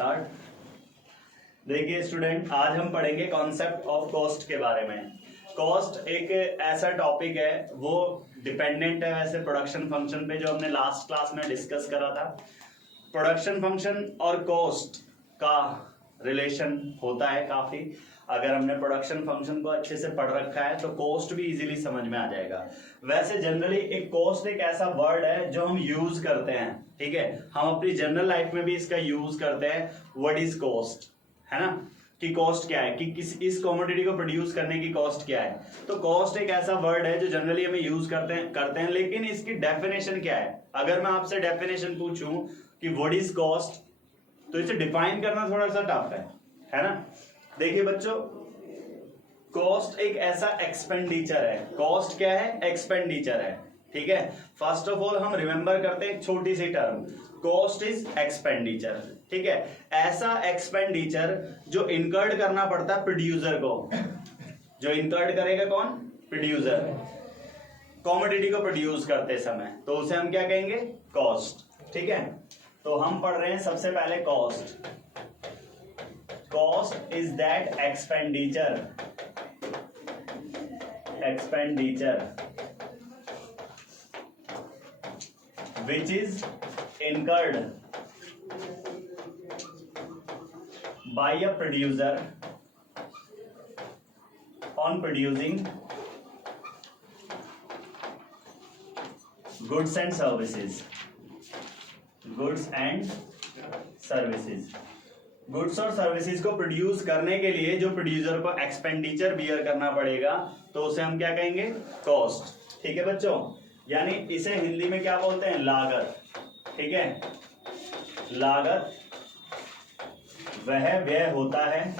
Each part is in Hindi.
स्टार्ट। देखिए स्टूडेंट, आज हम पढ़ेंगे कॉन्सेप्ट ऑफ कॉस्ट के बारे में। कॉस्ट एक ऐसा टॉपिक है, वो डिपेंडेंट है वैसे प्रोडक्शन फंक्शन पे, जो हमने लास्ट क्लास में डिस्कस करा था। प्रोडक्शन फंक्शन और कॉस्ट का रिलेशन होता है काफी। अगर हमने प्रोडक्शन फंक्शन को अच्छे से पढ़ रखा है तो कॉस्ट भी इजीली समझ में आ जाएगा। वैसे जनरली एक कॉस्ट एक ऐसा वर्ड है जो हम यूज करते हैं, ठीक है, हम अपनी जनरल लाइफ में भी इसका यूज करते हैं। व्हाट इज कॉस्ट, है ना, कि कॉस्ट क्या है, कि इस कमोडिटी को प्रोड्यूस करने की कॉस्ट क्या है। तो कॉस्ट एक ऐसा वर्ड है जो जनरली हमें यूज करते हैं, लेकिन इसकी डेफिनेशन क्या है। अगर मैं आपसे डेफिनेशन पूछूं कि व्हाट इज कॉस्ट, तो इसे डिफाइन करना थोड़ा सा टफ है ना। देखिए बच्चों, कॉस्ट एक ऐसा एक्सपेंडिचर है। कॉस्ट क्या है? एक्सपेंडिचर है, ठीक है। फर्स्ट ऑफ ऑल हम रिमेंबर करते हैं एक छोटी सी टर्म, कॉस्ट इज एक्सपेंडिचर, ठीक है। ऐसा एक्सपेंडिचर जो इनकर्ड करना पड़ता है प्रोड्यूसर को। जो इनकर्ड करेगा कौन? प्रोड्यूसर, कमोडिटी को प्रोड्यूस करते समय, तो उसे हम क्या कहेंगे? कॉस्ट, ठीक है। तो हम पढ़ रहे हैं सबसे पहले cost. Cost is that expenditure which is incurred by a producer on producing goods and services। Goods और सर्विसेज को प्रोड्यूस करने के लिए जो प्रोड्यूसर को एक्सपेंडिचर बियर करना पड़ेगा, तो उसे हम क्या कहेंगे? कॉस्ट, ठीक है बच्चों। यानी इसे हिंदी में क्या बोलते हैं? लागत, ठीक है। लागत वह व्यय होता है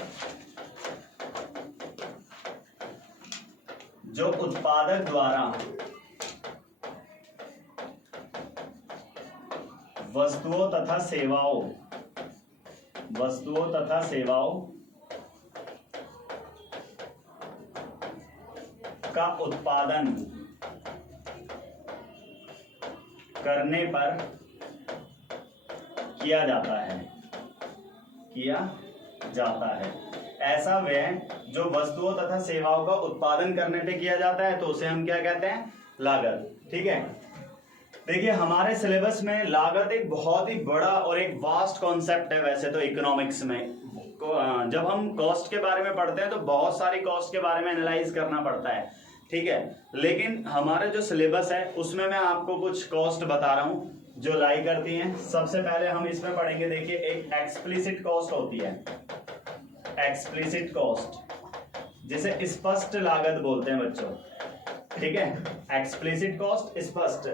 जो उत्पादक द्वारा वस्तुओं तथा सेवाओं का उत्पादन करने पर किया जाता है। ऐसा व्यय जो वस्तुओं तथा सेवाओं का उत्पादन करने पे किया जाता है, तो उसे हम क्या कहते हैं? लागत, ठीक है। देखिए हमारे सिलेबस में लागत एक बहुत ही बड़ा और एक वास्ट कॉन्सेप्ट है वैसे तो इकोनॉमिक्स में। जब हम कॉस्ट के बारे में पढ़ते हैं तो बहुत सारी कॉस्ट के बारे में एनालाइज करना पड़ता है, ठीक है। लेकिन हमारे जो सिलेबस है उसमें मैं आपको कुछ कॉस्ट बता रहा हूं जो लाई करती हैं। सबसे पहले हम इसमें पढ़ेंगे, देखिए एक एक्सप्लिसिट कॉस्ट होती है। एक्सप्लिसिट कॉस्ट जिसे स्पष्ट लागत बोलते हैं बच्चों, ठीक है। एक्सप्लिसिट कॉस्ट स्पष्ट,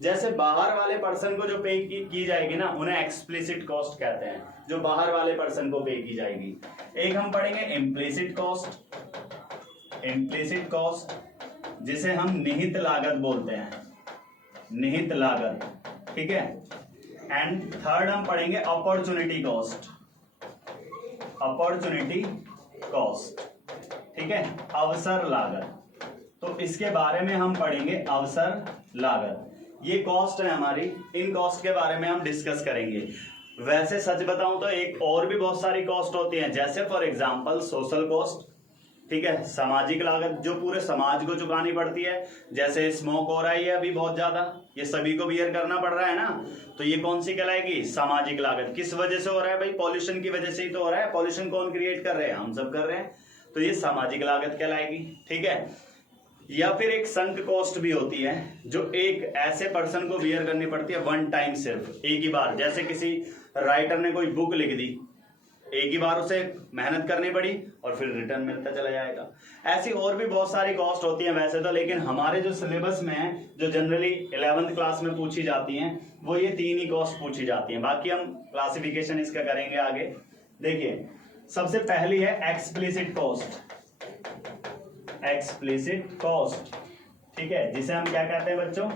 जैसे बाहर वाले पर्सन को जो पे की जाएगी ना, उन्हें एक्सप्लिसिट कॉस्ट कहते हैं, जो बाहर वाले पर्सन को पे की जाएगी। एक हम पढ़ेंगे इम्प्लिसिट कॉस्ट जिसे हम निहित लागत बोलते हैं, निहित लागत, ठीक है। एंड थर्ड हम पढ़ेंगे अपॉर्चुनिटी कॉस्ट, ठीक है, अवसर लागत। तो इसके बारे में हम पढ़ेंगे अवसर लागत। ये कॉस्ट है हमारी, इन कॉस्ट के बारे में हम डिस्कस करेंगे। वैसे सच बताऊं तो एक और भी बहुत सारी कॉस्ट होती हैं, जैसे फॉर एग्जांपल सोशल कॉस्ट, ठीक है, सामाजिक लागत जो पूरे समाज को चुकानी पड़ती है। जैसे स्मोक हो रहा है ये अभी बहुत ज्यादा, ये सभी को बियर करना पड़ रहा है ना, तो ये कौन सी कहलाएगी? सामाजिक लागत। किस वजह से हो रहा है भाई? पॉल्यूशन की वजह से ही तो हो रहा है। पॉल्यूशन कौन क्रिएट कर रहे हैं? हम सब कर रहे हैं, तो ये सामाजिक लागत कहलाएगी, ठीक है। या फिर एक संक कॉस्ट भी होती है, जो एक ऐसे पर्सन को बियर करनी पड़ती है वन टाइम, सिर्फ एक ही बार। जैसे किसी राइटर ने कोई बुक लिख दी, एक ही बार उसे मेहनत करनी पड़ी और फिर रिटर्न मिलता चला जाएगा। ऐसी और भी बहुत सारी कॉस्ट होती हैं वैसे तो, लेकिन हमारे जो सिलेबस में है, जो जनरली 11th क्लास में पूछी जाती हैं, वो ये 3 ही कॉस्ट पूछी जाती हैं। बाकी हम क्लासिफिकेशन इसका करेंगे आगे। देखिए सबसे पहली है एक्सप्लिसिट कॉस्ट, ठीक है, जिसे हम क्या कहते हैं बच्चों?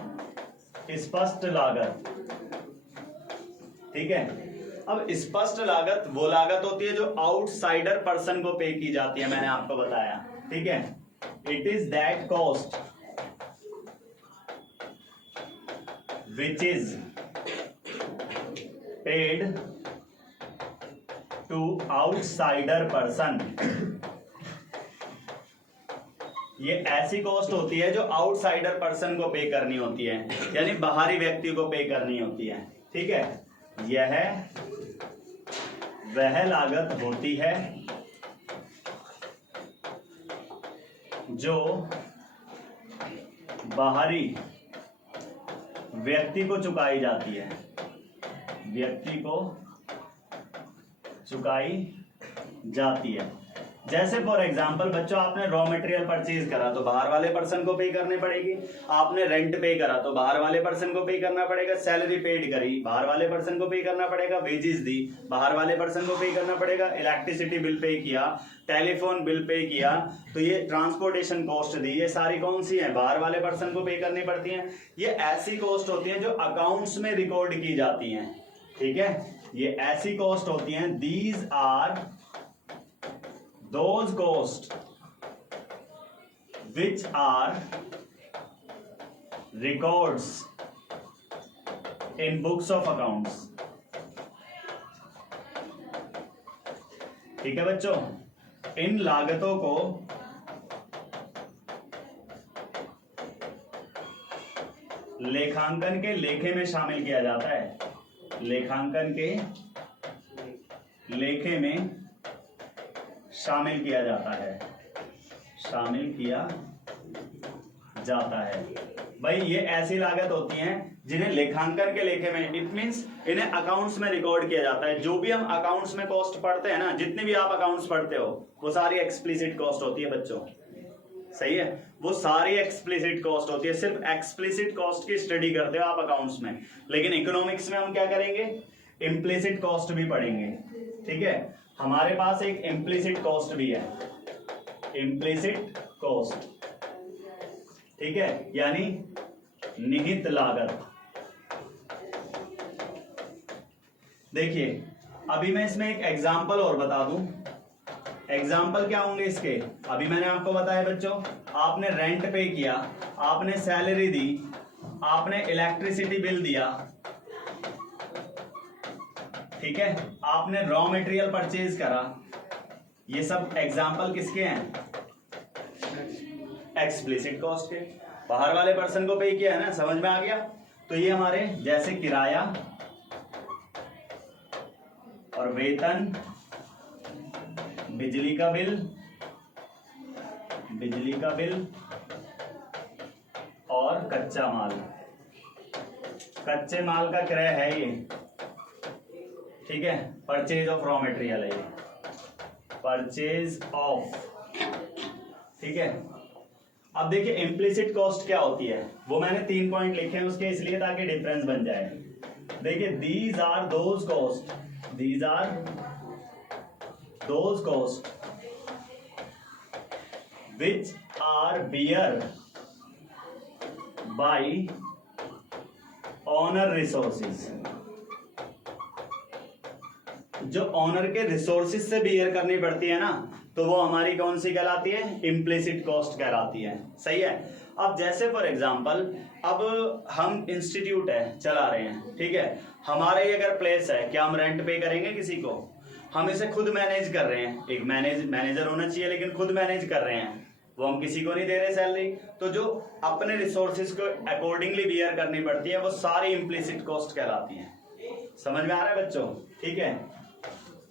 स्पष्ट लागत, ठीक है। अब स्पष्ट लागत वो लागत होती है जो आउटसाइडर पर्सन को पे की जाती है, मैंने आपको बताया, ठीक है। It is that cost which is paid to outsider person, ये ऐसी कॉस्ट होती है जो आउटसाइडर पर्सन को पे करनी होती है, यानी बाहरी व्यक्ति को पे करनी होती है। ठीक है, यह वह लागत होती है जो बाहरी व्यक्ति को चुकाई जाती है, व्यक्ति को चुकाई जाती है। जैसे फॉर एग्जांपल बच्चों, आपने रॉ मटेरियल परचेज करा तो बाहर वाले पर्सन को पे करनी पड़ेगी, आपने रेंट पे करा तो बाहर वाले पर्सन को पे करना पड़ेगा, सैलरी पेड करी बाहर वाले पर्सन को पे करना पड़ेगा, वेजेस दी बाहर वाले पर्सन को पे करना पड़ेगा, इलेक्ट्रिसिटी बिल पे किया, टेलीफोन बिल पे किया, तो ये ट्रांसपोर्टेशन कॉस्ट दी, ये सारी कौन सी है, बाहर वाले पर्सन को पे करनी पड़ती हैं। ये ऐसी कॉस्ट होती है जो अकाउंट्स में रिकॉर्ड की जाती हैं। ठीक है, ये ऐसी कॉस्ट होती हैं, these are those costs which are records in books of accounts। ठीक है बच्चों, इन लागतों को लेखांकन के लेखे में शामिल किया जाता है, लेखांकन के लेखे में शामिल किया जाता है, शामिल किया जाता है। भाई ये ऐसी लागत होती हैं जिन्हें लेखांकन के लेखे में, इट मींस इन्हें अकाउंट्स में रिकॉर्ड किया जाता है। जो भी हम अकाउंट्स में कॉस्ट पढ़ते हैं ना, जितने भी आप अकाउंट्स पढ़ते हो वो सारी एक्सप्लिसिट कॉस्ट होती है बच्चों, सही है, वो सारी एक्सप्लिसिट कॉस्ट होती है। सिर्फ एक्सप्लिसिट कॉस्ट की स्टडी करते हो आप अकाउंट्स में, लेकिन इकोनॉमिक्स में हम क्या करेंगे, इम्प्लिसिट कॉस्ट भी पढ़ेंगे। ठीक है, हमारे पास एक इम्प्लिसिट कॉस्ट भी है, इम्प्लिसिट कॉस्ट। ठीक है, यानी निहित लागत। देखिए अभी मैं इसमें एक एग्जांपल और बता दूं। एग्जाम्पल क्या होंगे इसके, अभी मैंने आपको बताया बच्चों, आपने रेंट पे किया, आपने सैलरी दी, आपने इलेक्ट्रिसिटी बिल दिया, ठीक है, आपने रॉ मटेरियल परचेज करा, ये सब एग्जाम्पल किसके हैं, एक्सप्लिसिट कॉस्ट के। बाहर वाले पर्सन को पे किया है ना, समझ में आ गया। तो ये हमारे जैसे किराया और वेतन, बिजली का बिल, बिजली का बिल और कच्चा माल, कच्चे माल का क्रय है ये, ठीक है, परचेज ऑफ रॉ मटेरियल है ये, परचेज ऑफ, ठीक है। अब देखिए इम्प्लिसिट कॉस्ट क्या होती है, वो मैंने 3 पॉइंट लिखे हैं उसके, इसलिए ताकि डिफरेंस बन जाए। देखिए these are those cost, these are those cost which are bear by owner resources, जो ऑनर के रिसोर्सेज से बियर करनी पड़ती है ना, तो वो हमारी कौन सी कहलाती है, इम्प्लिसिट कॉस्ट कहलाती है, सही है। अब जैसे फॉर एग्जांपल, अब हम इंस्टीट्यूट है चला रहे हैं, ठीक है, हमारा ये अगर प्लेस है, क्या हम रेंट पे करेंगे किसी को, हम इसे खुद मैनेज कर रहे हैं, एक मैनेजर होना चाहिए, लेकिन खुद मैनेज कर रहे हैं, वो हम किसी को नहीं दे रहे सैलरी, तो जो अपने रिसोर्सेज को अकॉर्डिंगली बियर करनी पड़ती है वो सारी इम्प्लिसिट कॉस्ट कहलाती है। समझ में आ रहा है बच्चों, ठीक है।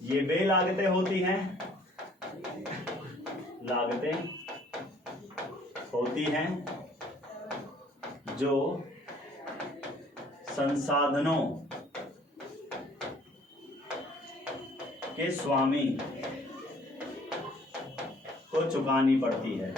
ये वे लागतें होती हैं, लागतें होती हैं जो संसाधनों के स्वामी को चुकानी पड़ती है,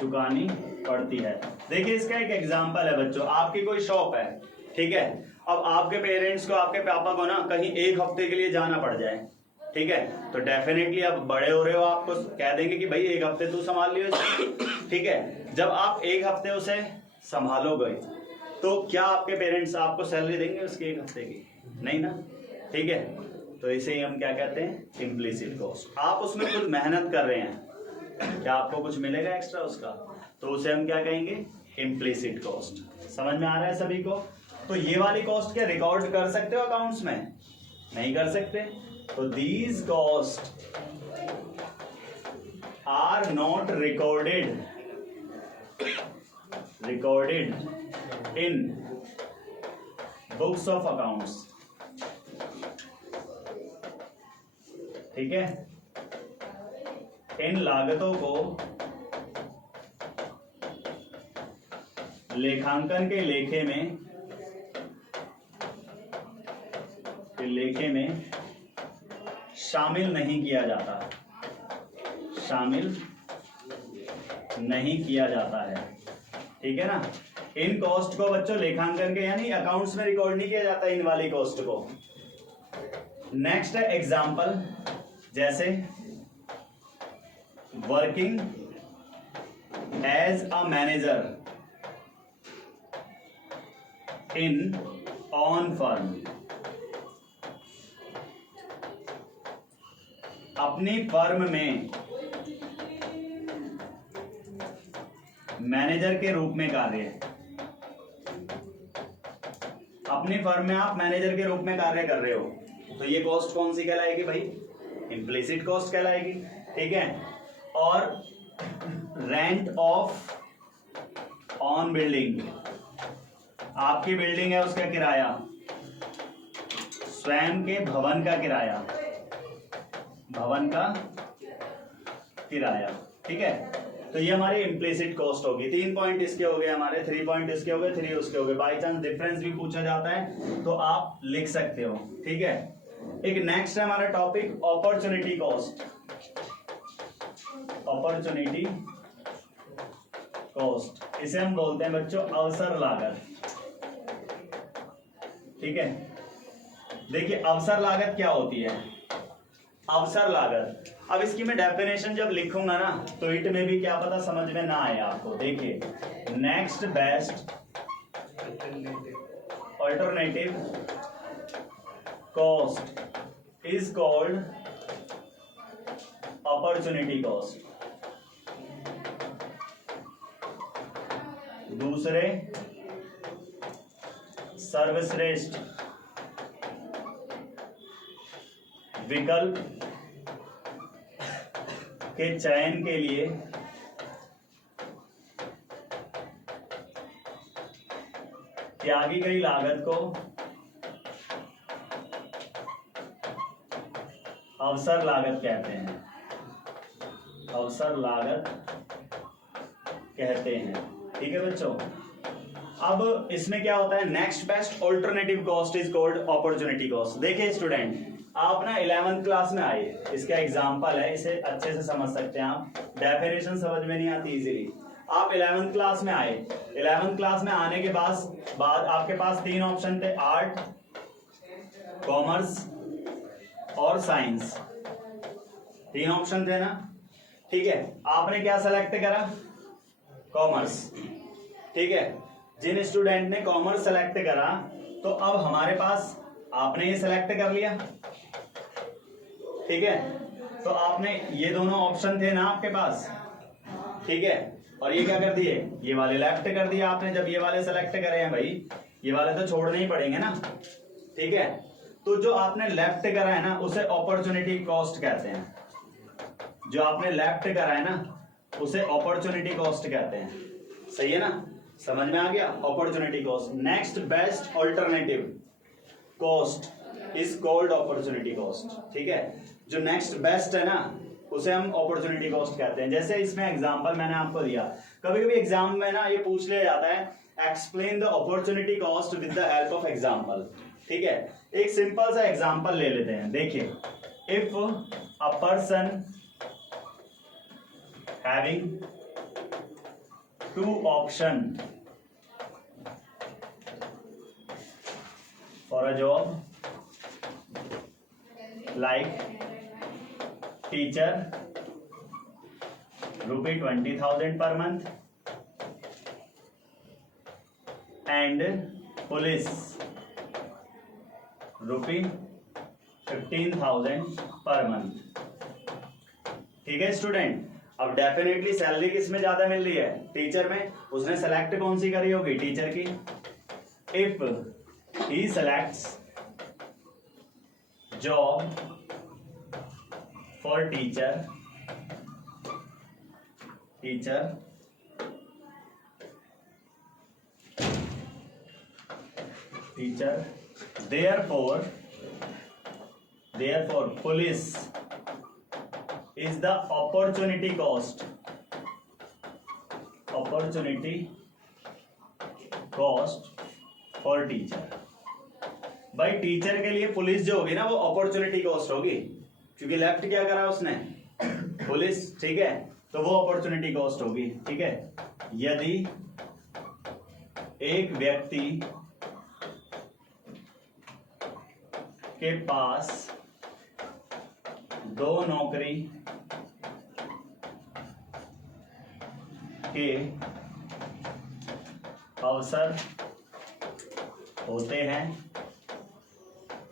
चुकानी पड़ती है। देखिए इसका एक एग्जांपल है बच्चों, आपकी कोई शॉप है, ठीक है, अब आपके पेरेंट्स को, आपके पापा को ना कहीं 1 हफ्ते के लिए जाना पड़ जाए, ठीक है, तो डेफिनेटली अब बड़े हो रहे हो, आपको कह देंगे कि भाई 1 हफ्ते तू संभाल लियो इसे, ठीक है। जब आप 1 हफ्ते उसे संभालोगे तो क्या आपके पेरेंट्स आपको सैलरी देंगे उसके 1 हफ्ते की, नहीं ना, ठीक है। तो इसे ही हम क्या कहते हैं, इम्प्लिसिट कॉस्ट। आप उसमें कुछ मेहनत कर रहे हैं, क्या आपको कुछ मिलेगा एक्स्ट्रा उसका, तो उसे हम क्या कहेंगे, इम्प्लिसिट कॉस्ट। समझ में आ रहा है सभी को। तो ये वाली कॉस्ट क्या रिकॉर्ड कर सकते हो अकाउंट्स में, नहीं कर सकते। तो these cost are not recorded in books of accounts. ठीक है, इन लागतों को लेखांकन के लेखे में शामिल नहीं किया जाता है। ठीक है ना। इन कॉस्ट को बच्चों लेखांकन के यानी अकाउंट्स में रिकॉर्ड नहीं किया जाता इन वाली कॉस्ट को। नेक्स्ट है एग्जाम्पल, जैसे working as a manager in on firm. अपनी फर्म में मैनेजर के रूप में कार्य, अपनी फर्म में आप मैनेजर के रूप में कार्य कर रहे हो, तो ये कॉस्ट कौन सी कहलाएगी भाई? इम्प्लिसिट कॉस्ट कहलाएगी। ठीक है। और रेंट ऑफ ऑन बिल्डिंग, आपकी बिल्डिंग है उसका किराया, स्वयं के भवन का किराया। ठीक है। तो ये हमारी इम्प्लिसिट कॉस्ट होगी। 3 पॉइंट इसके हो गए हमारे, 3 पॉइंट इसके हो गए, 3 उसके हो गए। बाई चांस डिफरेंस भी पूछा जाता है तो आप लिख सकते हो। ठीक है। एक नेक्स्ट है हमारा topic opportunity cost. Opportunity cost, इसे हम बोलते हैं बच्चों अवसर लागत। ठीक है। देखिए अवसर लागत क्या होती है? अवसर लागत, अब इसकी मैं डेफिनेशन जब लिखूंगा ना तो इट में भी क्या पता समझ में ना आए आपको। देखिए, next best alternative cost is called opportunity cost. दूसरे सर्वश्रेष्ठ विकल्प के चयन के लिए त्यागी गई लागत को अवसर लागत कहते हैं। अवसर लागत कहते हैं। ठीक है बच्चों। अब इसमें क्या होता है? Next best alternative cost is called opportunity cost. देखिए स्टूडेंट, आप ना 11th क्लास में आए, इसका एग्जांपल है, इसे अच्छे से समझ सकते हैं आप। डेफिनेशन समझ में नहीं आती इजीली। आप 11th क्लास में आए, 11th क्लास में आने के बाद आपके पास 3 ऑप्शन थे, आर्ट, कॉमर्स और साइंस। 3 ऑप्शन थे ना। ठीक है। आपने क्या सेलेक्ट करा? कॉमर्स। ठीक है। जिन स्टूडेंट ने कॉमर्स सेलेक्ट करा तो अब हमारे पास, आपने ये सेलेक्ट कर लिया। ठीक है। तो आपने ये दोनों ऑप्शन थे ना आपके पास। ठीक है। और ये क्या कर दिए? ये वाले लेफ्ट कर दिए आपने। जब ये वाले सेलेक्ट करे हैं भाई, ये वाले तो छोड़ने ही पड़ेंगे ना। ठीक है। तो जो आपने लेफ्ट करा है ना उसे अपॉर्चुनिटी कॉस्ट कहते हैं। जो आपने लेफ्ट करा है ना उसे अपॉर्चुनिटी कॉस्ट कहते हैं। सही है ना? समझ में आ गया? Opportunity cost. Next best alternative cost is called opportunity cost. ठीक है। जो नेक्स्ट बेस्ट है ना उसे हम अपॉर्चुनिटी कॉस्ट कहते हैं। जैसे इसमें एग्जांपल मैंने आपको दिया, कभी कभी एग्जाम में ना ये पूछ लिया जाता है, explain the opportunity cost with the help of example. ठीक है। एक सिंपल सा एग्जांपल ले लेते हैं। देखिए, if a person having 2 option for a job like teacher ₹20,000 per month and police ₹15,000 per month। ठीक है स्टूडेंट। अब डेफिनेटली सैलरी किसमें ज्यादा मिल रही है? टीचर में। उसने सेलेक्ट कौन सी करी होगी? टीचर की। If he selects job for teacher therefore police is the opportunity cost for teacher. भाई टीचर के लिए पुलिस जो होगी ना वो अपॉर्चुनिटी कॉस्ट होगी, क्योंकि लेफ्ट क्या करा उसने, पुलिस, ठीक है, तो वो अपॉर्चुनिटी कॉस्ट होगी। ठीक है, यदि एक व्यक्ति के पास दो नौकरी के अवसर होते हैं,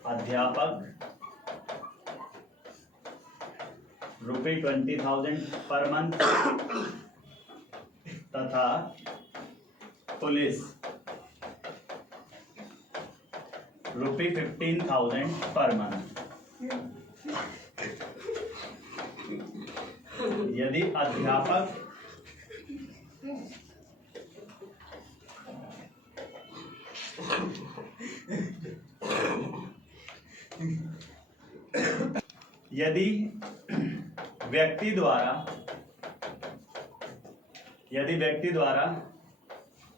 अध्यापक ₹20,000 पर मंथ तथा पुलिस ₹15,000 पर मंथ। यदि अध्यापक व्यक्ति द्वारा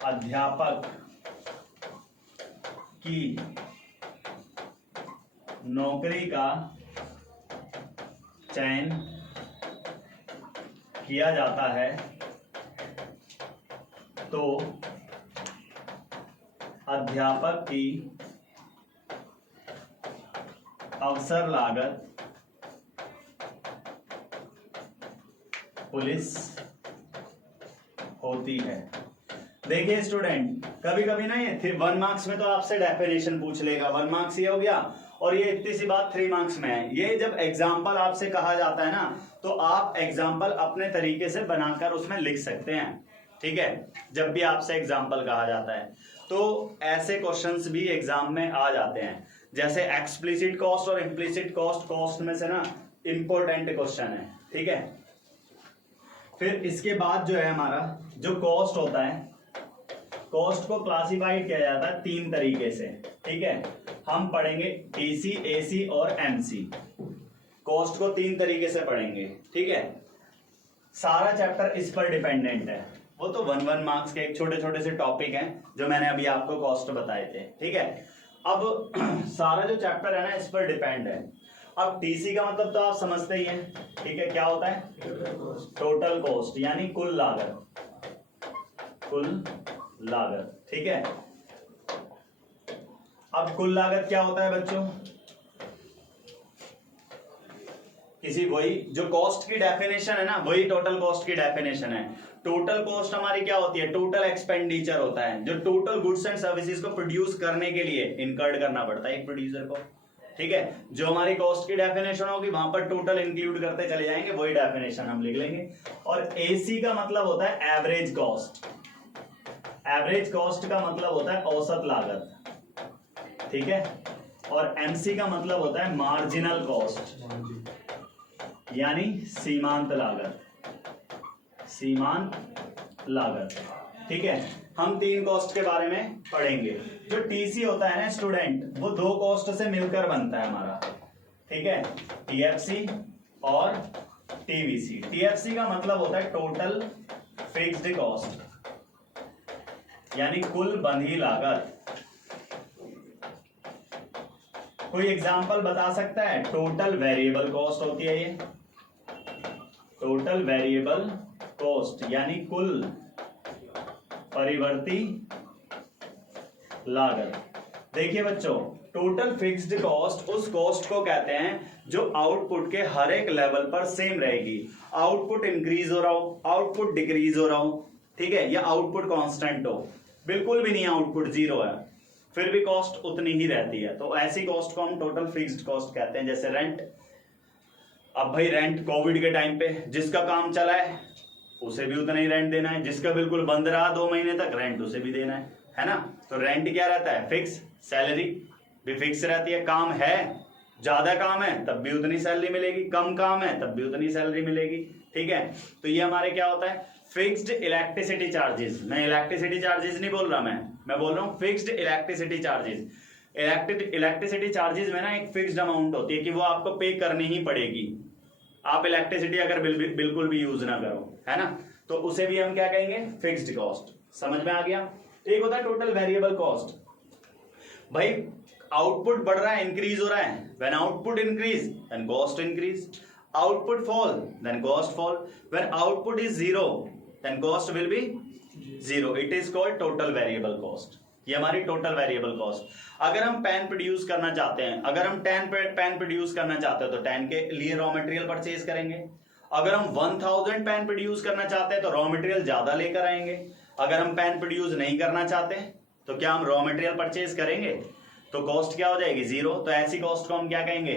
अध्यापक की नौकरी का चयन किया जाता है तो अध्यापक की अवसर लागत पुलिस होती है। देखिए स्टूडेंट, कभी कभी ना ये 1 मार्क्स में तो आपसे डेफिनेशन पूछ लेगा, 1 मार्क्स ये हो गया, और ये इतनी सी बात 3 मार्क्स में है। ये जब एग्जाम्पल आपसे कहा जाता है ना, तो आप एग्जाम्पल अपने तरीके से बनाकर उसमें लिख सकते हैं। ठीक है, जब भी आपसे एग्जाम्पल कहा जाता है तो ऐसे क्वेश्चंस भी एग्जाम में आ जाते हैं, जैसे एक्सप्लिसिट कॉस्ट और इम्प्लिसिट कॉस्ट, कॉस्ट में से ना इंपॉर्टेंट क्वेश्चन है। ठीक है, फिर इसके बाद जो है हमारा जो कॉस्ट होता है, कॉस्ट को क्लासिफाइड किया जाता है 3 तरीके से। ठीक है, हम पढ़ेंगे टीसी, एसी और एमसी। कॉस्ट को 3 तरीके से पढ़ेंगे। ठीक है, सारा चैप्टर इस पर डिपेंडेंट है। वो तो 1 मार्क्स के एक छोटे छोटे से टॉपिक हैं जो मैंने अभी आपको कॉस्ट बताए थे। ठीक है, अब सारा जो चैप्टर है ना इस पर डिपेंड है। अब टीसी का मतलब तो आप समझते ही हैं। ठीक है, क्या होता है? टोटल कॉस्ट, यानी कुल लागत। ठीक है, अब कुल लागत क्या होता है बच्चों? किसी वही जो कॉस्ट की डेफिनेशन है ना, वही टोटल कॉस्ट की डेफिनेशन है। टोटल कॉस्ट हमारी क्या होती है? टोटल एक्सपेंडिचर होता है जो टोटल गुड्स एंड सर्विसेज को प्रोड्यूस करने के लिए इनकर्ड करना पड़ता है एक प्रोड्यूसर को। ठीक है, जो हमारी कॉस्ट की डेफिनेशन होगी वहां पर टोटल इंक्लूड करते चले जाएंगे, वही डेफिनेशन हम लिख लेंगे। और एसी का मतलब होता है एवरेज कॉस्ट। एवरेज कॉस्ट का मतलब होता है औसत लागत। ठीक है, और एमसी का मतलब होता है मार्जिनल कॉस्ट, यानी सीमांत लागत। ठीक है, हम 3 कॉस्ट के बारे में पढ़ेंगे। जो टीसी होता है ना स्टूडेंट, वो 2 कॉस्ट से मिलकर बनता है हमारा। ठीक है, टीएफसी और टीवीसी। टीएफसी का मतलब होता है टोटल फिक्स्ड कॉस्ट, यानी कुल बंधी लागत। कोई एग्जांपल बता सकता है? टोटल वेरिएबल कॉस्ट होती है ये, टोटल वेरिएबल कॉस्ट यानी कुल परिवर्ती लागत। देखिए बच्चों, टोटल फिक्स्ड कॉस्ट उस कॉस्ट को कहते हैं जो आउटपुट के हर एक लेवल पर सेम रहेगी। आउटपुट इंक्रीज हो रहा हो, आउटपुट डिक्रीज हो रहा हो, ठीक है, या आउटपुट कांस्टेंट हो, बिल्कुल भी नहीं आउटपुट 0 है, फिर भी कॉस्ट उतनी ही रहती है, तो ऐसी कॉस्ट को हम टोटल फिक्स्ड कॉस्ट कहते हैं। जैसे रेंट। अब भाई रेंट कोविड के टाइम पे जिसका काम चला है उसे भी उतना ही रेंट देना है, जिसका बिल्कुल बंद रहा 2 महीने तक रेंट उसे भी देना है ना। तो रेंट क्या रहता है? फिक्स। सैलरी भी फिक्स रहती है। काम है ज्यादा काम है तब भी उतनी सैलरी मिलेगी, कम काम है तब भी उतनी सैलरी मिलेगी। ठीक है, तो ये हमारे क्या होता है, फिक्स्ड इलेक्ट्रिसिटी चार्जेस। मैं इलेक्ट्रिसिटी चार्जेस नहीं बोल रहा, मैं बोल रहा हूँ fixed electricity charges. Electricity charges में ना एक फिक्स्ड अमाउंट होती है कि वो आपको पे करनी ही पड़ेगी, आप इलेक्ट्रिसिटी अगर बिल्कुल भी यूज ना करो, है ना, तो उसे भी हम क्या कहेंगे, फिक्स्ड कॉस्ट। समझ में आ गया। एक होता है टोटल वेरिएबल कॉस्ट। भाई आउटपुट बढ़ रहा है, इंक्रीज हो रहा है, when output increase then cost increase, output fall then cost fall, when output is zero then cost will be zero, it is called total variable cost. ये हमारी टोटल वेरिएबल कॉस्ट। अगर हम पेन प्रोड्यूस करना चाहते हैं, अगर हम 10 पेन प्रोड्यूस करना चाहते हैं तो 10 के लिए रॉ मटेरियल परचेज करेंगे। अगर हम 1000 पेन प्रोड्यूस करना चाहते हैं तो रॉ मटेरियल ज्यादा लेकर आएंगे। अगर हम पेन प्रोड्यूस नहीं करना चाहते तो क्या हम रॉ मटेरियल परचेज करेंगे, तो कॉस्ट क्या हो जाएगी, जीरो। तो ऐसी कॉस्ट को हम क्या कहेंगे,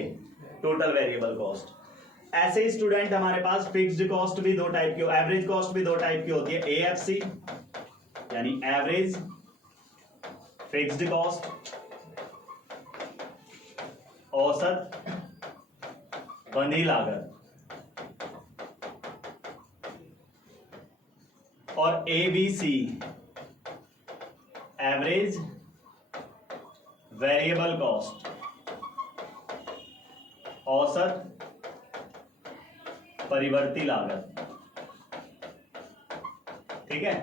टोटल वेरिएबल कॉस्ट। ऐसे ही स्टूडेंट हमारे पास फिक्स्ड कॉस्ट भी दो टाइप की, एवरेज कॉस्ट भी दो टाइप की होती है, एएफसी यानी एवरेज फिक्स्ड कॉस्ट, औसत बंधी लागत, और एबीसी एवरेज वेरिएबल कॉस्ट, औसत परिवर्ती लागत। ठीक है,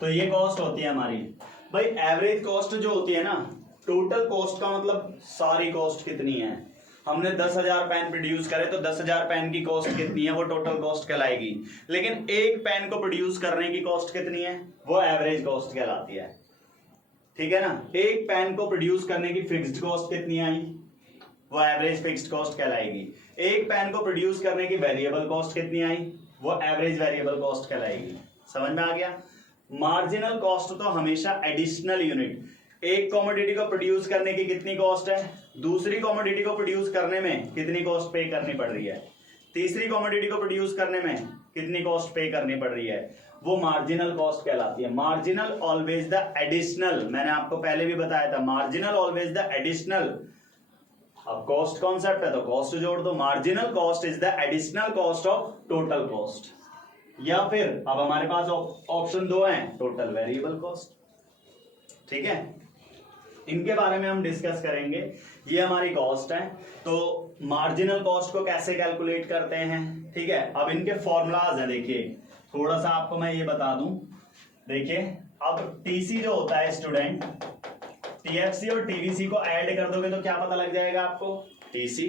तो ये कॉस्ट होती है हमारी। भाई एवरेज कॉस्ट जो होती है ना, टोटल कॉस्ट का मतलब सारी कॉस्ट कितनी है, हमने 10,000 पेन प्रोड्यूस करे तो 10,000 पेन की कॉस्ट कितनी है, वो टोटल कॉस्ट कहलाएगी। लेकिन एक पेन को प्रोड्यूस करने की कॉस्ट कितनी है, वो एवरेज कॉस्ट कहलाती है। ठीक है ना, एक पेन को प्रोड्यूस करने की फिक्स्ड कॉस्ट कितनी आई, वो एवरेज फिक्स्ड कॉस्ट कहलाएगी। एक पेन को प्रोड्यूस करने की वेरिएबल कॉस्ट कितनी आई, वो एवरेज वेरिएबल कॉस्ट कहलाएगी। समझ में आ गया। मार्जिनल कॉस्ट तो हमेशा एडिशनल यूनिट, एक कमोडिटी को प्रोड्यूस करने की कितनी कॉस्ट है, दूसरी कमोडिटी को प्रोड्यूस करने में कितनी कॉस्ट पे करनी पड़ रही है, तीसरी कमोडिटी को प्रोड्यूस करने में कितनी कॉस्ट पे करनी पड़ रही है, वो मार्जिनल कॉस्ट कहलाती है। मार्जिनल ऑलवेज द एडिशनल, मैंने आपको पहले भी बताया था, मार्जिनल ऑलवेज द एडिशनल। अब कॉस्ट कॉन्सेप्ट है तो कॉस्ट जोड़ दो, marginal cost is the additional cost of total cost. या फिर अब हमारे पास ऑप्शन दो हैं, टोटल वेरिएबल कॉस्ट। ठीक है, इनके बारे में हम डिस्कस करेंगे। ये हमारी कॉस्ट है, तो मार्जिनल कॉस्ट को कैसे कैलकुलेट करते हैं। ठीक है, अब इनके फॉर्मूलाज हैं, देखिए थोड़ा सा आपको मैं ये बता दूं। देखिए अब टीसी जो होता है स्टूडेंट, टीएफसी और टीवीसी को ऐड कर दोगे तो क्या पता लग जाएगा आपको, टीसी।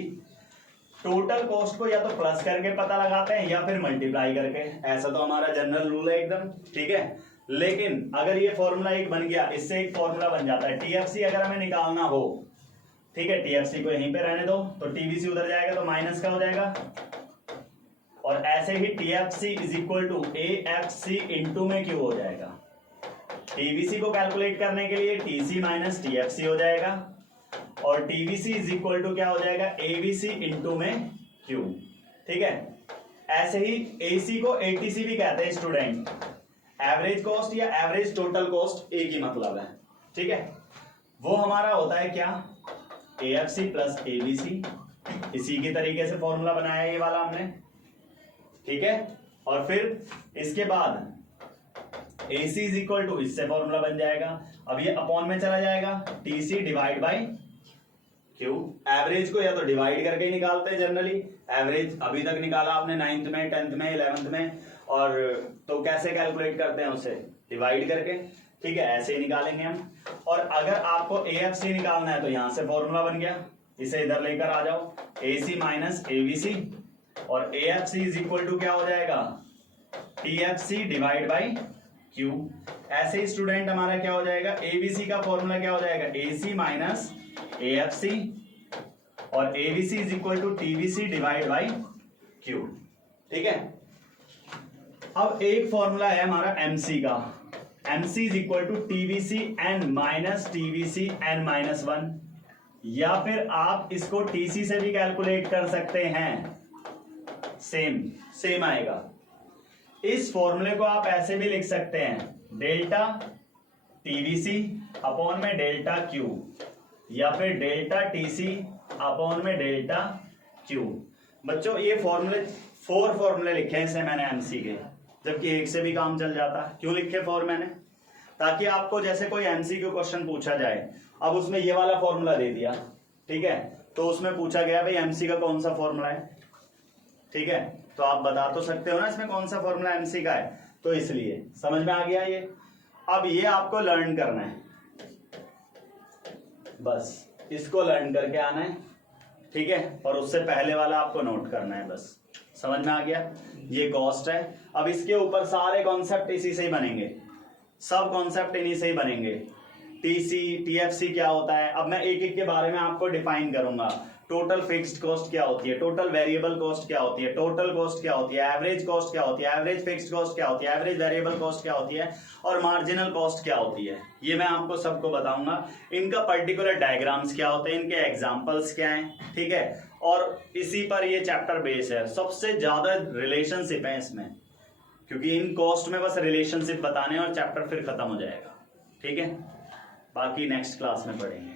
टोटल कॉस्ट को या तो प्लस करके पता लगाते हैं या फिर मल्टीप्लाई करके, ऐसा तो हमारा जनरल रूल है एकदम। ठीक है, लेकिन अगर ये फॉर्मूला एक बन गया, इससे एक फॉर्मूला बन जाता है, टीएफसी अगर हमें निकालना हो, ठीक है, टीएफसी को यहीं पे रहने दो, तो टीवीसी उधर जाएगा तो माइनस का हो जाएगा, और ऐसे ही TFC is equal to AFC into में क्यू हो जाएगा। टीवीसी को कैलकुलेट करने के लिए टीसी माइनस टीएफसी हो जाएगा, और टीवीसी इज इक्वल टू क्या हो जाएगा, एबीसी इंटू में क्यू। ठीक है, ऐसे ही एसी को एटीसी भी कहते हैं स्टूडेंट, एवरेज कॉस्ट या एवरेज टोटल कॉस्ट एक ही मतलब है। ठीक है, वो हमारा होता है क्या, एएफसी प्लस एबीसी। इसी के तरीके से फॉर्मूला बनाया ये वाला हमने। ठीक है, और फिर इसके बाद AC इज इक्वल टू, इससे फॉर्मूला बन जाएगा, अब ये अपॉन में चला जाएगा, TC divide by Q. Average को या तो डिवाइड करके ही निकालते हैं जनरली, एवरेज अभी तक निकाला आपने 9th में, 10th में, 11th में, और तो कैसे कैलकुलेट करते हैं उसे, डिवाइड करके। ठीक है, ऐसे ही निकालेंगे हम। और अगर आपको AFC निकालना है तो यहां से फॉर्मूला बन गया, इसे इधर लेकर आ जाओ, AC माइनस ABC, और AFC इज इक्वल टू क्या हो जाएगा, TFC डिवाइड बाई क्यू। ऐसे ही स्टूडेंट हमारा क्या हो जाएगा, ABC का फॉर्मूला क्या हो जाएगा, AC माइनस AFC, और ABC is equal to TVC divide by Q. ठीक है, अब एक फॉर्मूला है हमारा MC का, MC is equal to TVC n minus TVC n minus 1, या फिर आप इसको TC से भी कैलकुलेट कर सकते हैं, सेम आएगा। इस फॉर्मूले को आप ऐसे भी लिख सकते हैं, डेल्टा TVC अपॉन में डेल्टा Q, या फिर डेल्टा TC अपॉन में डेल्टा क्यू। बच्चों ये फॉर्मूले 4 फॉर्मूले लिखे हैं इसे मैंने एमसी के, जबकि एक से भी काम चल जाता। क्यों लिखे 4 मैंने? ताकि आपको जैसे कोई एमसीक्यू क्वेश्चन पूछा जाए, अब उसमें ये वाला फॉर्मूला दे दिया, ठीक है, तो उसमें पूछा गया भाई एमसी का कौन सा फॉर्मूला है, ठीक है, तो आप बता तो सकते हो ना इसमें कौन सा फॉर्मूला एमसी का है, तो इसलिए समझ में आ गया ये। अब ये आपको लर्न करना है, बस इसको लर्न करके आना है, ठीक है, और उससे पहले वाला आपको नोट करना है, बस समझ में आ गया। ये कॉस्ट है। अब इसके ऊपर सारे कॉन्सेप्ट इसी से ही बनेंगे, सब कॉन्सेप्ट इन्हीं से ही बनेंगे। टीसी टीएफसी क्या होता है, अब मैं एक एक के बारे में आपको डिफाइन करूंगा। टोटल फिक्स्ड कॉस्ट क्या होती है, टोटल वेरिएबल कॉस्ट क्या होती है, टोटल कॉस्ट क्या होती है, एवरेज कॉस्ट क्या होती है, एवरेज फिक्स्ड कॉस्ट क्या होती है, एवरेज वेरिएबल कॉस्ट क्या होती है, और मार्जिनल कॉस्ट क्या होती है, ये मैं आपको सबको बताऊंगा। इनका पर्टिकुलर डायग्राम्स क्या होते हैं, इनके एग्जांपल्स क्या हैं, ठीक है, और इसी पर ये चैप्टर बेस है। सबसे ज्यादा रिलेशनशिप है इसमें, क्योंकि इन कॉस्ट में बस रिलेशनशिप बताने और चैप्टर फिर खत्म हो जाएगा, ठीक है। बाकी नेक्स्ट क्लास में पढ़ेंगे।